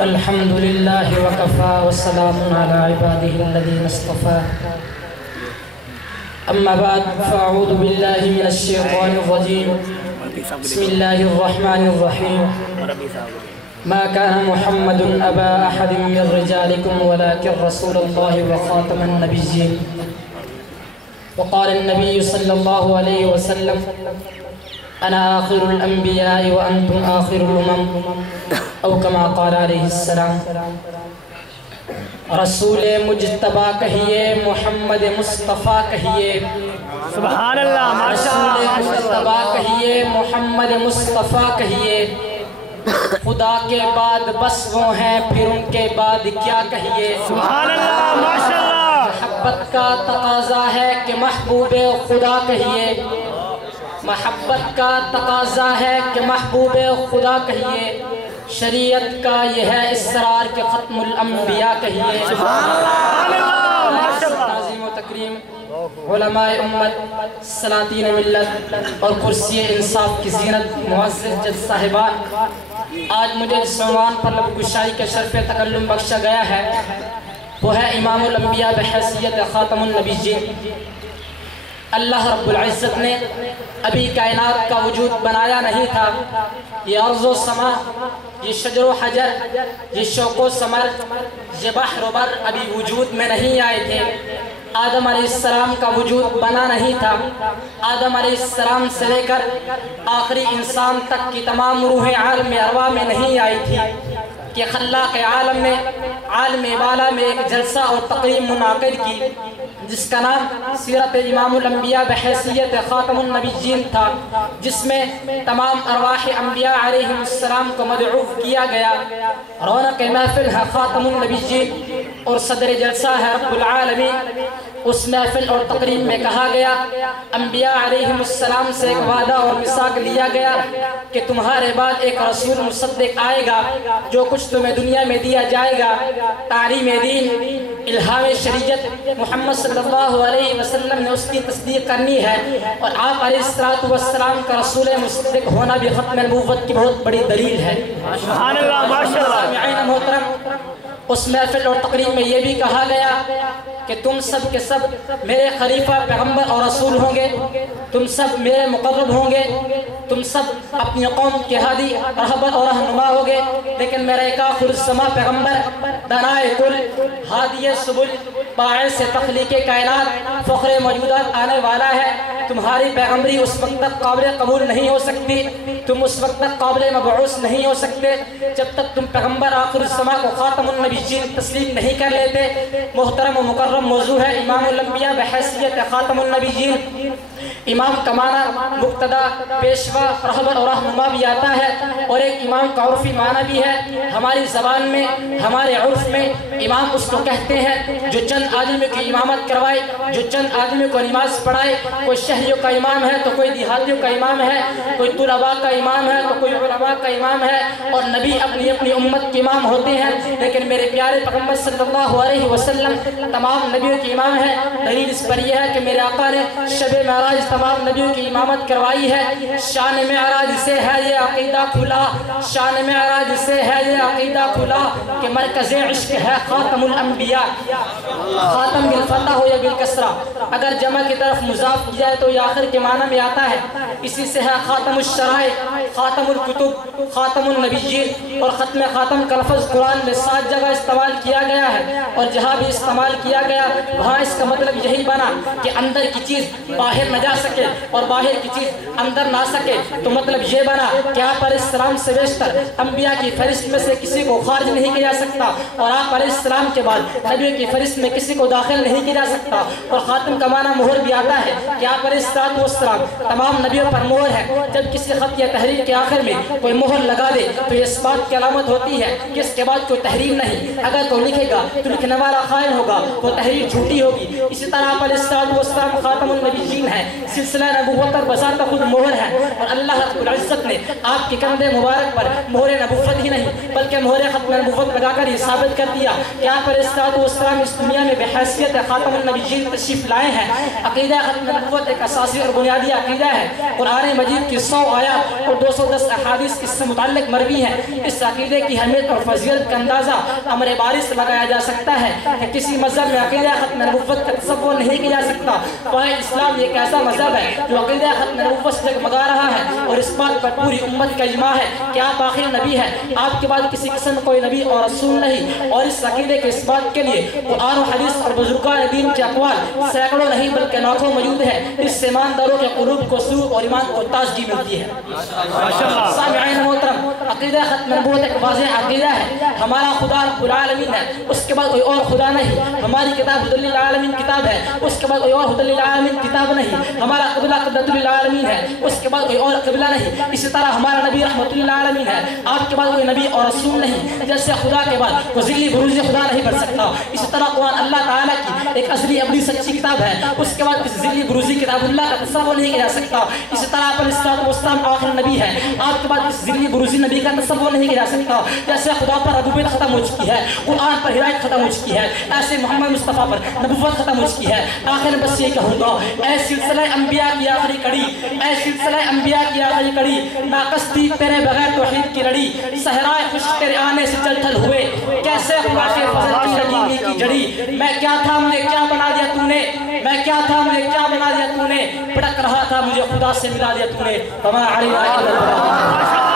الحمد لله وكفى والسلام على عباده الذين اصطفى أما بعد فأعوذ بالله من الشيطان الرجيم بسم الله الرحمن الرحيم ما كان محمد أبا أحد من رجالكم ولكن رسول الله وخاتم النبيين وقال النبي صلى الله عليه وسلم أنا آخر الأنبياء وأنتم آخر الأمم أو كما قال عليه السلام رسول مجتبہ کہیے محمد مصطفیٰ کہیے سبحان اللہ رسول مجتبہ کہیے محمد مصطفیٰ کہیے خدا کے بعد بس وہ ہیں پھر ان کے بعد کیا کہیے سبحان اللہ ماشاءاللہ محبت کا تقاضا ہے کہ محبوب خدا کہیے محبت کا تقاضا ہے کہ محبوب خدا کہیے شریعت کا یہ ہے اسرار کے ختم الانبیاء کہیے تعظیم و تکریم علماء امت سلاطین ملت اور کرسی انصاف کی زینت معزز جج صاحبان آج مجھے جس عنوان پر لب گشائی کے شرف تکلم بخشا گیا ہے وہ ہے امام الانبیاء بحیثیت خاتم النبیین اللہ رب العزت نے ابھی کائنات کا وجود بنایا نہیں تھا یہ ارض و سما یہ شجر و حجر یہ شوق و ثمر یہ بحر و بر ابھی وجود میں نہیں آئے تھے آدم علیہ السلام کا وجود بنا نہیں تھا آدم علیہ السلام سے لے کر آخری انسان تک کی تمام روحیں عالم ارواح میں نہیں آئی تھی کہ خلاق عالم نے عالم بالا میں ایک جلسہ اور تقریب منعقد کی جس کا نام سیرت امام الانبیاء بحیثیت خاتم النبیین تھا جس میں تمام ارواح انبیاء علیہ السلام کو مدعو کیا گیا رونق محفل ہے خاتم النبیین اور صدر جلسہ ہے رب العالمین اس محفل اور تقریب میں کہا گیا انبیاء علیہ السلام سے ایک وعدہ اور میثاق لیا گیا کہ تمہارے بعد ایک رسول مصدق آئے گا جو کچھ تمہیں دنیا میں دیا جائے گا تعلیم دین الہام شریعت محمد صلی اللہ علیہ وسلم نے اس کی تصدیق کرنی ہے اور آپ علیہ السلام کا رسول مصدق ہونا بھی ختم نبوت کی بہت بڑی دلیل ہے سبحان اللہ ماشاءاللہ محترم اس محفل اور تقریب میں یہ بھی کہا گیا کہ تم سب کے سب میرے خلیفہ پیغمبر اور رسول ہوں گے تم سب میرے مقرب ہوں گے تم سب اپنی قوم کے ہادی رہبر اور رہنما ہوگے لیکن میرا ایک آخر السما پیغمبر دنائے کل ہادی سبل باعث تخلیق کائنات فخر موجودات آنے والا ہے تمہاری پیغمبری اس وقت تک قابل قبول نہیں ہو سکتی تم اس وقت تک قابل مبعوث نہیں ہو سکتے جب تک تم پیغمبر آخر السما کو خاتم النبیین تسلیم نہیں کر لیتے محترم و مکرم موضوع ہے امام الانبیاء بحیثیت خاتم النبیین امام کا معنی مقتدا پیشوا رہبر اور رہنما بھی آتا ہے اور ایک امام کا عرفی معنی بھی ہے ہماری زبان میں ہمارے عرف میں امام اس کو کہتے ہیں جو چند آدمی کی امامت کروائے جو چند آدمی کو نماز پڑھائے کوئی شہریوں کا امام ہے تو کوئی دیہاتیوں کا امام ہے کوئی طلباء کا امام ہے تو کوئی علماء کا امام ہے اور نبی اپنی اپنی امت کے امام ہوتے ہیں لیکن میرے پیارے پیغمبر صلی اللہ علیہ وسلم تمام نبیوں کے امام ہیں دلیل اس پر یہ ہے کہ میرے آقا نے شب معراج تمام نبیوں کی امامت کروائی ہے شان معراج سے ہے یہ عقیدہ کھلا شان معراج سے ہے یہ عقیدہ کھلا کہ مرکز عشق ہے خاتم الانبیاء خاتم بالفتح ہو یا بالکسرہ اگر جمع کی طرف مضاف کی جائے تو یہ آخر کے معنی میں آتا ہے اسی سے ہے خاتم الشرائع خاتم الکتب خاتم النبیین اور ختم خاتم کا لفظ قرآن میں 7 جگہ استعمال کیا گیا ہے اور جہاں بھی استعمال کیا گیا وہاں اس کا مطلب یہی بنا کہ اندر کی چیز باہر نہ جا سکے اور باہر کی چیز اندر نہ سکے تو مطلب یہ بنا کہ آپ علیہ السلام سے بیشتر انبیاء کی فہرست میں سے کسی کو خارج نہیں کیا جا سکتا اور آپ علیہ السلام کے بعد نبیوں کی فہرست میں کسی کو داخل نہیں کیا جا سکتا اور خاتم کا معنی مہر بھی آتا ہے کہ آپ علیہ السلام تمام نبیوں پر مہر ہے جب کسی خط یا تحریر کے آخر میں کوئی مہر لگا دے تو یہ اس بات کی علامت ہوتی ہے کہ اس کے بعد کوئی تحریر نہیں اگر کوئی لکھے گا تو لکھنے والا خائن ہوگا وہ تحریر جھوٹی ہوگی اسی طرح آپ علیہ السلام خاتم النبیین ہے سلسلہ نبوت پر بذات خود مہر ہے اور اللہ رب العزت نے آپ کے کندھے مبارک پر مہر نبوت ہی نہیں بلکہ مہر ختم نبوت لگا کر یہ ثابت کر دیا کہ آپ علیہ السلام اس دنیا میں بحیثیت خاتم النبیین تشریف لائے ہیں عقیدہ ختم نبوت ایک اساسی اور بنیادی عقیدہ ہے قرآن مجید کی 100 آیات اور 210 احادیث اس سے متعلق مروی ہیں۔ اس عقیدے کی اہمیت اور فضیلت کا اندازہ امر باری سے لگایا جا سکتا ہے کہ کسی مذہب میں عقیدہ ختم نبوت کا تصور نہیں کیا جا سکتا۔ فائد اسلام ایک ایسا مذہب ہے جو عقیدہ ختم نبوت سے جگمگا رہا ہے اور اس بات پر پوری امت کا اجماع ہے کہ آپ آخری نبی ہیں، آپ کے بعد کسی قسم کوئی نبی اور رسول نہیں۔ اور اس عقیدے کے اس بات کے لیے قرآن و حدیث اور بزرگان دین کے اقوال سینکڑوں نہیں بلکہ لاکھوں موجود ہیں۔ اس سے ایمانداروں کے قلوب کو سرور اور ایمان کو تازگی ملتی ہے۔ سامعین محترم، عقیدہ ختم نبوت ایک واضح عقیدہ ہے۔ ہمارا خدا رب العالمین ہے، اس کے بعد کوئی اور خدا نہیں۔ ہماری کتاب ہدی للعالمین کتاب ہے، اس کے بعد کوئی اور ہدی للعالمین کتاب نہیں۔ ہمارا قبلہ قبلۃ للعالمین ہے، اس کے بعد کوئی اور قبلہ نہیں۔ اسی طرح ہمارا نبی رحمت للعالمین ہے، آپ کے بعد کوئی نبی اور رسول نہیں۔ جیسے خدا کے بعد کوئی ذلی بروزی خدا نہیں بن سکتا، اسی طرح قرآن اللہ تعالیٰ کی ایک ازلی ابدی سچی کتاب ہے، اس کے بعد کسی ذلی بروزی کتاب اللہ کا تصور نہیں کیا جا سکتا۔ اسی طرح پر اسلام آخر نبی ہے، آپ کے بعد کسی ذلی بروزی نبی کا تصور نہیں کیا جا سکتا۔ جیسے خدا پر ربوبیت ختم ہو چکی ہے، قرآن پر ہدایت ختم ہو چکی ہے، ایسے محمد مصطفیٰ پر نبوت ختم ہو چکی ہے۔ آخر بس یہ کہوں گا، اے سلسلہ انبیاء کی آخری کڑی، اے سلسلہ انبیاء کی آخری کڑی، ناقص تیرے بغیر توحید کی لڑی، صحرائے خوش تیرے آنے سے چل چل ہوئے، کیسے خدا کے فضل کی رجیمی کی جڑی۔ میں کیا تھا مجھے کیا بنا دیا تو نے، میں کیا تھا مجھے کیا بنا دیا تو نے، بھٹک رہا تھا مجھے خدا سے ملا دیا تو نے۔ وما علینا الا البلاغ۔